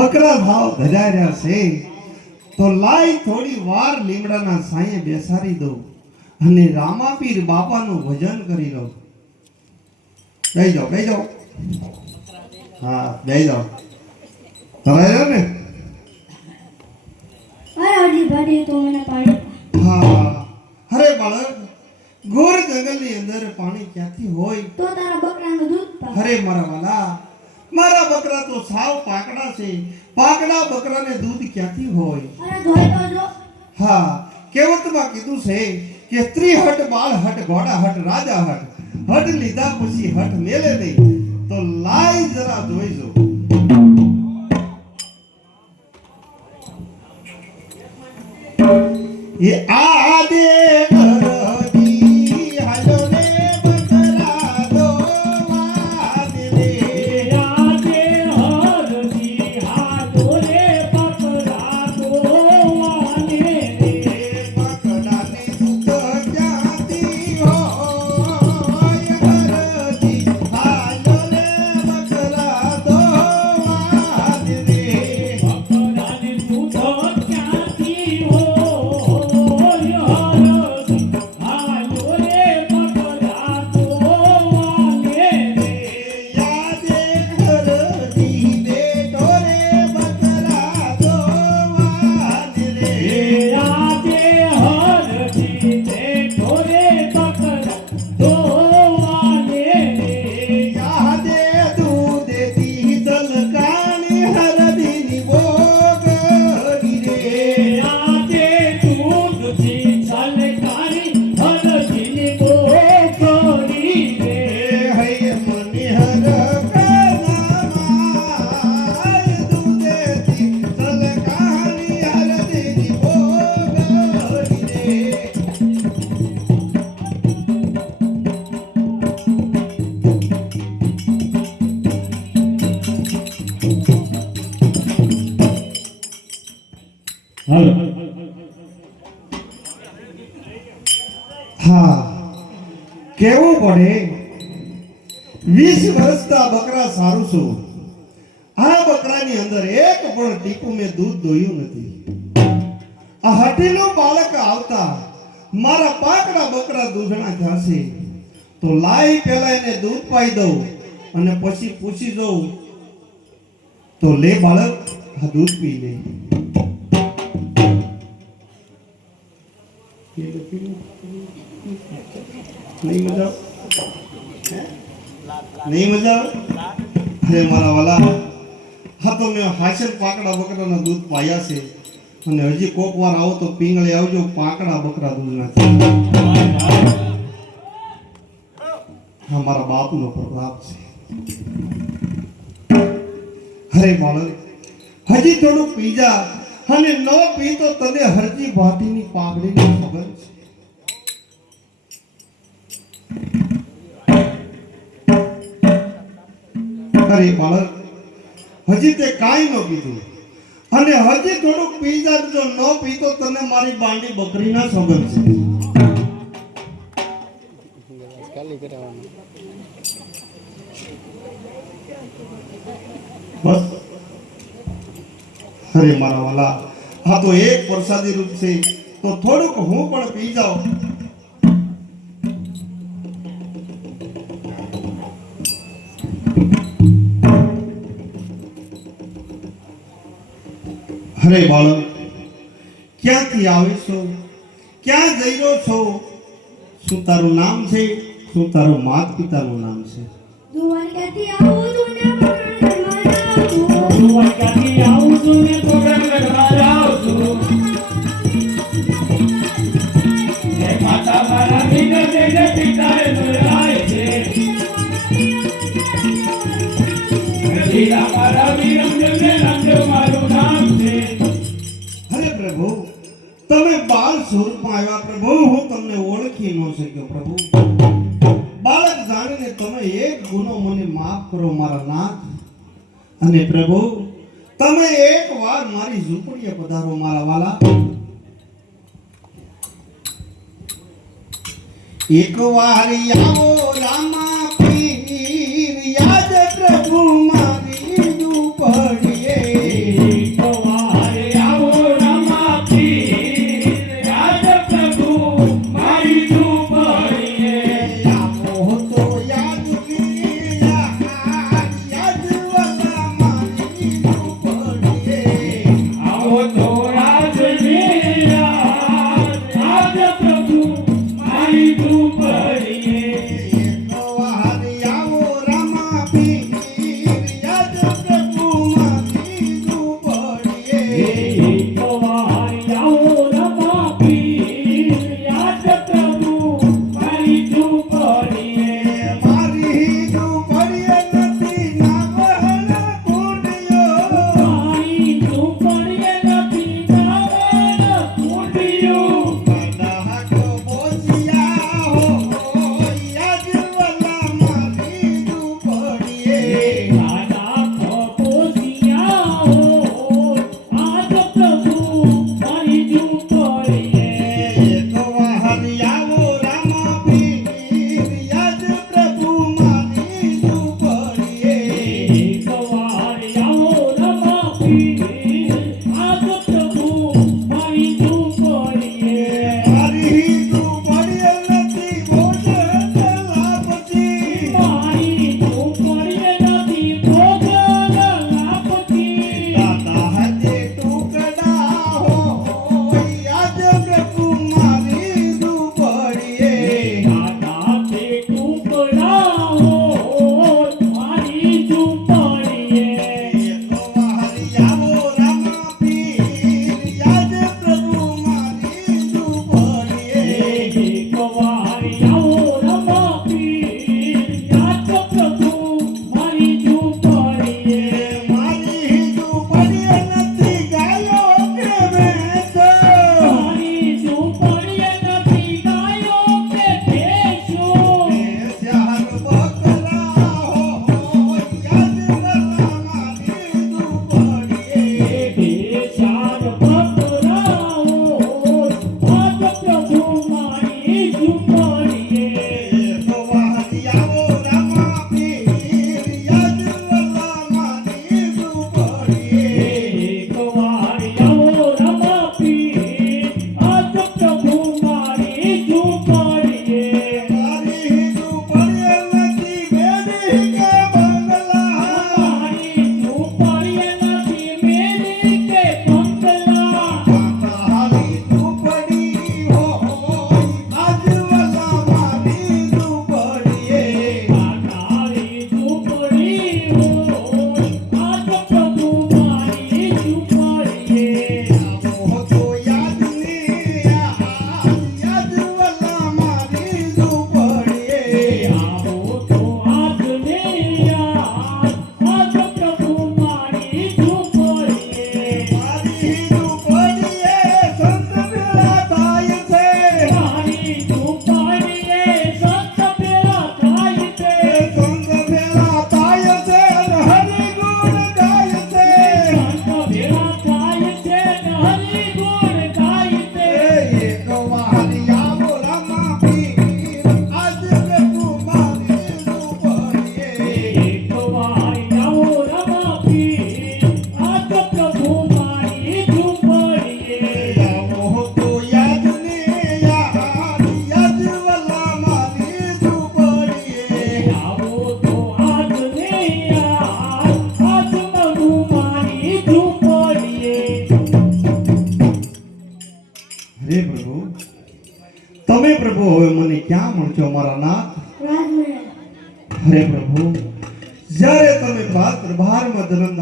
બકરા ભાવ ધજાર્યા છે તો લાઈ થોડી વાર લીમડાના સાંયે બેસાડી દો અને રામાપીર બાપાનું ભજન કરી લો. બેહી જાઓ. હા બેહી જાઓ. ધરાયો ને? અરે ભાડી તો મને પાડી. હા અરે બાળક, ઘોર જંગલની અંદર પાણી ક્યાંથી હોય? તો તારા બકરાનું દૂધ પા. અરે મારા વાલા, મારા બકરા તો સાવ પાકડા છે. પાકડા બકરાને દૂધ ક્યાંથી હોય? અરે જોઈ તો જો. હા, કહેવતમાં કીધું છે કે સ્ત્રી હટ, બાળ હટ, ઘોડા હટ, રાજા હટ. હટ લીધા પછી હટ મેલે નહીં. તો લાઈ જરા જોઈ જો. એ આ દે ઘરડી હાલો રે બકરા દોવા દે રે. આ દે હરજી હાલો રે બકરા દોવા દે રે. બકરાને દૂધ ક્યાંથી હોય? ઘરડી હાલો રે બકરા દોવા દે રે. બકરાને દૂધ ક્યાંથી હોય? હા, કેવું પડે? 20 વર્ષના બકરા સારું છું. આ બકરાની અંદર એક પણ ટીપું મેં દૂધ દોયું નથી. આ હઠીનું બાળક આવતા મારા પાકડા બકરા દૂધણા થશે. તો લાઈ પેલા એને દૂધ પાઈ દઉં અને પછી પૂછી દઉં. તો લે બાળક, આ દૂધ પી લે. નહીં મજા? નહીં મજા? અરે મારા વાલા, હા તો મેં હાસલ પાકડા બકરાના દૂધ પાયા છે અને હજી કોક વાર આવો તો પીંગળે આવજો. પાકડા બકરા દૂધ નથી. હા, મારા બાપનો પ્રતાપ છે. અરે બાળક, હજી થોડું પી જા અને ન પી તો તને હરજી ભાતીની પાઘડીની ખબર છે. અરે બાળક, હજી તે કાંઈ ન પીધું અને હજી થોડુંક પી જા. જો ન પી તો તને મારી બાંડી બકરીના સંબંધ છે. બસ. અરે મારા વાલા, હા તો એક પ્રસાદી રૂપ છે તો થોડુંક હું પણ પી જાઉં. અરે બાળક, ક્યાંથી આવે છો? ક્યાં જઈ રહ્યો છો? શું તારું નામ છે? શું તારું માત પિતાનું નામ છે? દ્વારકાથી આવું છું ને પકડમાં જાઉં છું. દ્વારકાથી આવું છું ને પકડમાં જાઉં છું. એ માતા મારા વિના જઈને પિતાએ બોલાય છે. લીલા મારા વિરંજને રંગ મારું નામ છે. અરે પ્રભુ, તમે બાળ સ્વરૂપમાં આવ્યા પ્રભુ. હું તમને ઓળખી ન શક્યો પ્રભુ. બાળક જાણીને તમે એક ગુનો મને માફ કરો મારા નાથ. અને પ્રભુ, તમે એક વાર મારી ઝૂંપડીએ પધારો મારા વાલા. એક વાર આવો રામા પીર, યાદ પ્રભુ મારી ઝૂંપડીએ. તો આજની આજ પ્રભુ મારી ઝૂંપડીએ. એક વાર આવો રામા પીર યાદ પ્રભુ મારી ઝૂંપડીએ. એક વાર આવો રમા પીર યાદ પ્રભુ મારી ઝૂંપડીએ. મારી ઝૂંપડીએ નથી નાવણ કુંડિયો. મારી ઝૂંપડીએ નથી નાવણ કુંડિયું. કદાચ બોસિયા હોય યાદ વલા મારી ઝૂંપડીએ. દાદા પોસિયા હો આજ પ્રભુ મારી ઝૂંપડીએ. એક વાર આવો રામા પીર યાદ પ્રભુ મારી ઝૂંપડીએ. એક વાર આવો રમા પીર આજ પ્રભુ મારી ઝૂંપડીએ. મારી ઝૂંપડીએ નથી ભોજન લાભથી. મારી ઝૂંપડીએ નથી ભોજન લાભથી. દાદા હાથે ટુકડા હોય યાદ પ્રભુ મારી ઝૂંપડીએ. દાદા તે ટુકડા હોય મારી ઝૂંપડીએ. એક વાર આવો રામા પીર યાદ પ્રભુ મારી ઝૂંપડીએ. એક વાર આવો રમા પીર યાદ પ્રભુ મારી ઝૂંપડીએ. મારી ઝૂંપડીએ નથી ગાયો કે ભેંસો. મારી ઝૂંપડીએ નથી ગાયો કે ભેંસો. શ્યામ બકરા હોય યાદ વલા મારી ઝૂંપડીએ. બે ચાર બકરા હોય આજ પ્રભુ મારી ઝૂંપડીએ. એક વાર આવો રામા પીર યાદ વલા મારી ઝૂંપડીએ. એક વાર આવો રમા પીર આજ પ્રભુ મારી ઝૂંપડીએ. મારી ઝૂંપડીએ નથી બેડી કે બંગલા. મારી ઝૂંપડીએ નથી મેલી કે બંગલા. મારી ઝૂંપડી હોય આજ વલા મારી ઝૂંપડીએ. તારી ઝૂંપડી હોય આજ પ્રભુ મારી ઝૂંપડીએ. આવો તો યાદ ને યાદ વલા મારી ઝૂંપડીએ. આવો તો આજને યાદ આજ પ્રભુ મારી ઝૂંપડીએ. મારી ઝૂંપડીએ સંત ભેળા થાય છે. મારી ઝૂંપડીએ સંત ભેળા થાય છે. સંત ભેળા થાય છે અને હરિગુણ ગાય છે. સંત ભેળા થાય છે ને હરિગુણ ગાય છે. એક વાર આવો રામા પીર આજ પ્રભુ મારી ઝૂંપડીએ. એક વાર આવો રમા પીર આજ પ્રભુ મારી ઝૂંપડીએ. આવો તો યાદ ને યાદ વલા મારી ઝૂંપડીએ. આવો તો આજને યાદ આજ પ્રભુ મારી ઝૂંપડીએ. હે પ્રભુ તમે પ્રભુ હવે મને ક્યાં મળશો મારા નાથ. રાજમહેલ હરે પ્રભુ જ્યારે તમે પાત્ર ભારમાં જન્મ